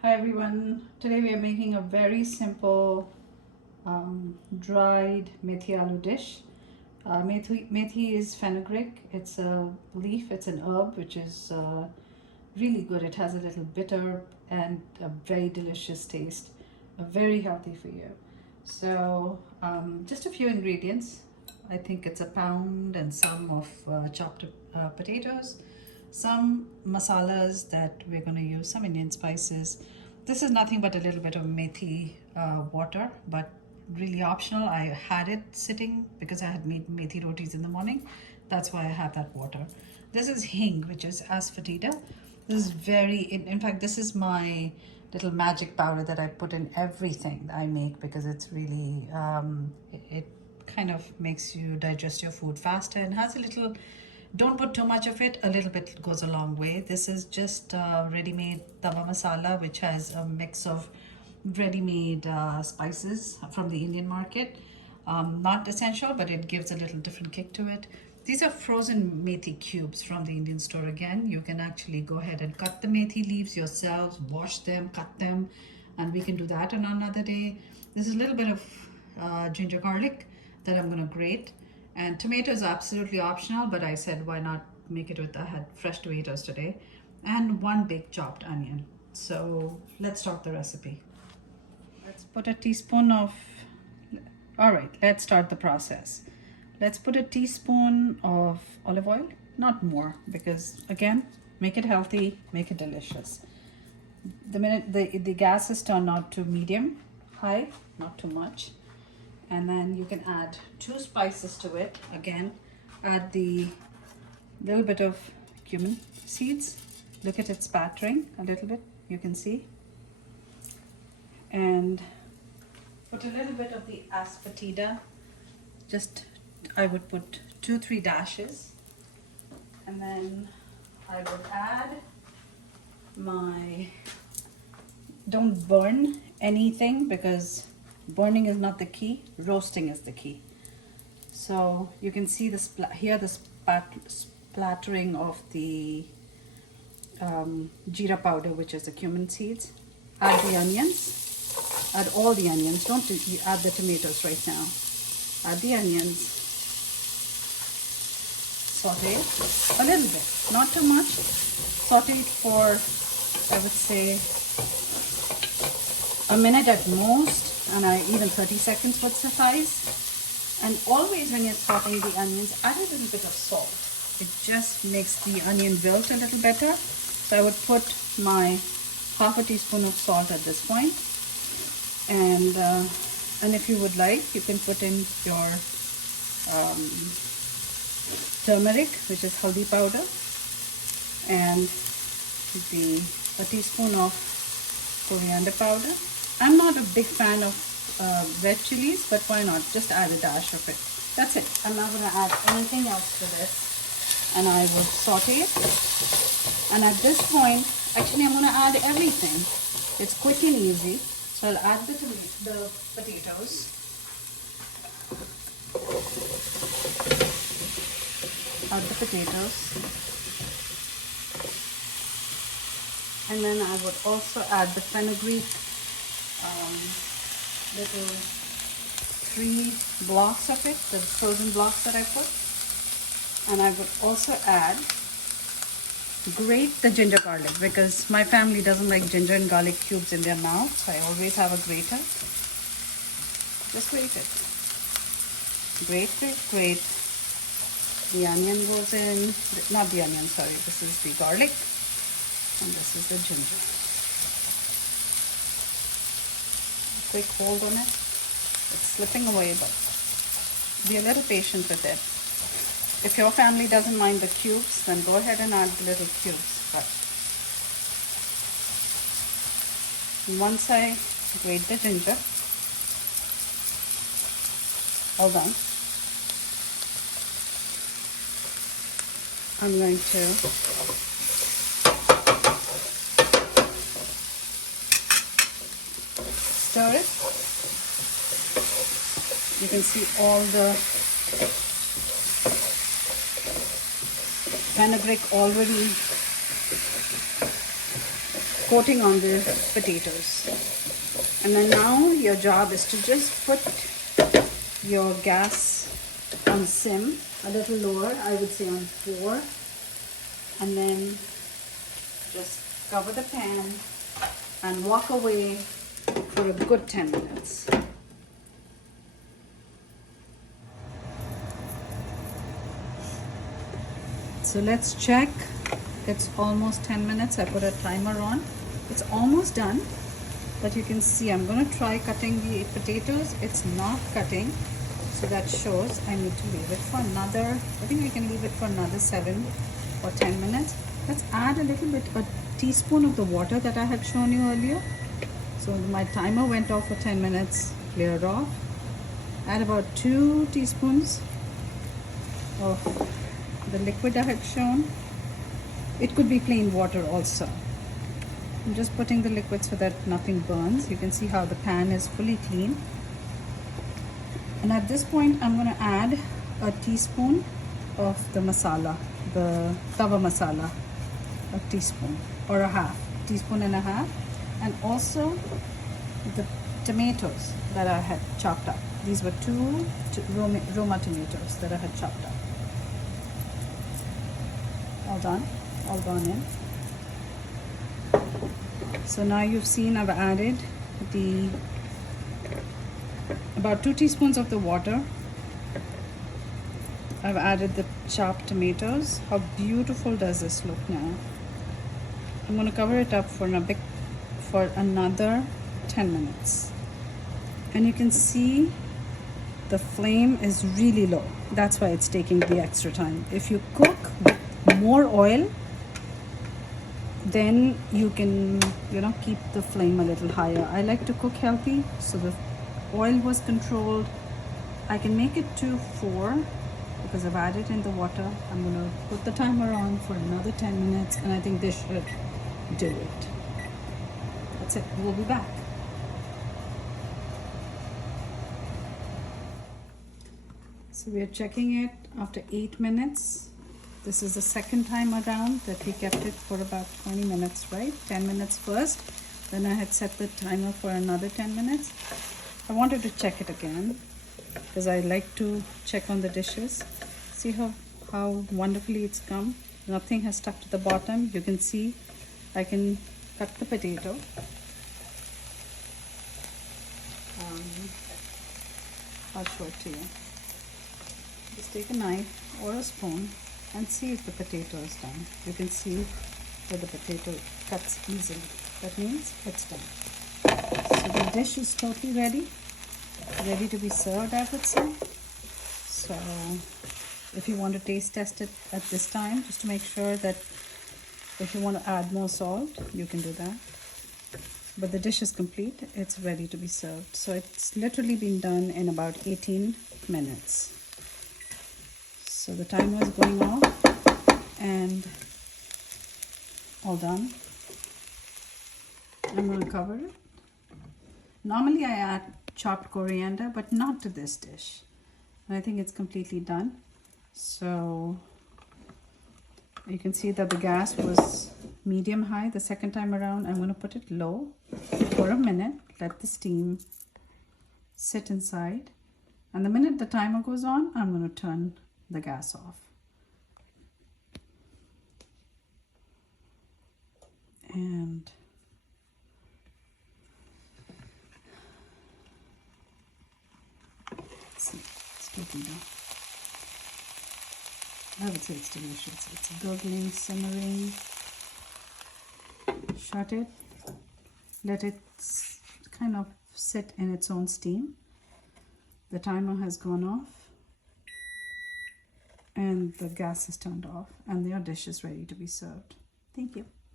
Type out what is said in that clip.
Hi everyone. Today we are making a very simple dried methi aloo dish. Methi is fenugreek. It's a leaf. It's an herb which is really good. It has a little bitter and a very delicious taste. Very healthy for you. So just a few ingredients. I think it's a pound and some of chopped potatoes, some masalas that we're going to use, some Indian spices. This is nothing but a little bit of methi water, but really optional. I had it sitting because I had made methi rotis in the morning. That's why I have that water. This is hing, which is asafoetida. This is in fact, this is my little magic powder that I put in everything I make because it's really, it kind of makes you digest your food faster and has a little, don't put too much of it, a little bit goes a long way. This is just ready-made tawa masala, which has a mix of ready-made spices from the Indian market. Not essential, but it gives a little different kick to it. These are frozen methi cubes from the Indian store again. You can actually go ahead and cut the methi leaves yourselves, wash them, cut them, and we can do that on another day. This is a little bit of ginger garlic that I'm going to grate. And tomato is absolutely optional, but I said why not make it with, I had fresh tomatoes today. And one big chopped onion. So let's start the recipe. Let's put a teaspoon of, all right, let's start the process. Let's put a teaspoon of olive oil, not more, because again, make it healthy, make it delicious. The minute the gas is turned on to medium, high, not too much. And then you can add 2 spices to it. Again, add the little bit of cumin seeds. Look at it spattering a little bit, you can see. And put a little bit of the asafoetida. Just, I would put 2-3 dashes. And then I would add my, don't burn anything because burning is not the key, roasting is the key. So you can see the splattering of the jeera powder, which is the cumin seeds. Add the onions, add all the onions, don't add the tomatoes right now. Add the onions, saute a little bit, not too much. Saute it for, I would say, a minute at most, and even 30 seconds would suffice. And always when you're sauteing the onions, add a little bit of salt. It just makes the onion wilt a little better. So I would put my half a teaspoon of salt at this point. And if you would like, you can put in your turmeric, which is haldi powder, and a teaspoon of coriander powder. I'm not a big fan of red chilies, but why not? Just add a dash of it. That's it. I'm not going to add anything else to this. And I would saute it. And at this point, actually I'm going to add everything. It's quick and easy. So I'll add the potatoes. Add the potatoes. And then I would also add the fenugreek, little 3 blocks of it, the frozen blocks that I put. And I would also grate the ginger garlic because my family doesn't like ginger and garlic cubes in their mouth, so I always have a grater. Just grate it. Grate. The onion goes in, not the onion, sorry, this is the garlic, and this is the ginger. Quick hold on it. It's slipping away, but be a little patient with it. If your family doesn't mind the cubes, then go ahead and add the little cubes. But once I grate the ginger, all done, I'm going to stir it. You can see all the fenugreek already coating on the potatoes. And then now your job is to just put your gas on sim, a little lower, I would say on 4, and then just cover the pan and walk away for a good 10 minutes. So let's check. It's almost 10 minutes. I put a timer on. It's almost done, but you can see I'm going to try cutting the potatoes. It's not cutting, so that shows I need to leave it for another, I think we can leave it for another 7 or 10 minutes. Let's add a little bit, a teaspoon of the water that I had shown you earlier. So my timer went off for 10 minutes, cleared off. Add about 2 teaspoons of the liquid I had shown. It could be plain water also. I'm just putting the liquid so that nothing burns. You can see how the pan is fully clean. And at this point, I'm going to add a teaspoon of the masala, the tawa masala, a teaspoon or a half, teaspoon and a half, and also the tomatoes that I had chopped up. These were 2 Roma tomatoes that I had chopped up. All done, all gone in. So now you've seen I've added the about 2 teaspoons of the water. I've added the chopped tomatoes. How beautiful does this look now? I'm going to cover it up for another 10 minutes. And you can see the flame is really low. That's why it's taking the extra time. If you cook with more oil, then you can, keep the flame a little higher. I like to cook healthy, so the oil was controlled. I can make it to 4 because I've added in the water. I'm going to put the timer on for another 10 minutes, and I think this should do it. That's it. We'll be back. So we are checking it after 8 minutes. This is the second time around that we kept it for about 20 minutes, right? 10 minutes first. Then I had set the timer for another 10 minutes. I wanted to check it again because I like to check on the dishes. See how wonderfully it's come. Nothing has stuck to the bottom. You can see I can cut the potato. I'll show it to you. Just take a knife or a spoon and see if the potato is done. You can see that the potato cuts easily. That means it's done. So the dish is totally ready to be served, I would say. So if you want to taste test it at this time, just to make sure that if you want to add more salt, you can do that. But the dish is complete. It's ready to be served. So it's literally been done in about 18 minutes. So the timer is going off and all done. I'm going to cover it. Normally I add chopped coriander, but not to this dish. And I think it's completely done. So you can see that the gas was medium high the second time around. I'm going to put it low for a minute, let the steam sit inside. And the minute the timer goes on, I'm going to turn the gas off. And see, it's totally done. I would say it's delicious. It's gurgling, simmering. Shut it. Let it kind of sit in its own steam. The timer has gone off. And the gas is turned off. And your dish is ready to be served. Thank you.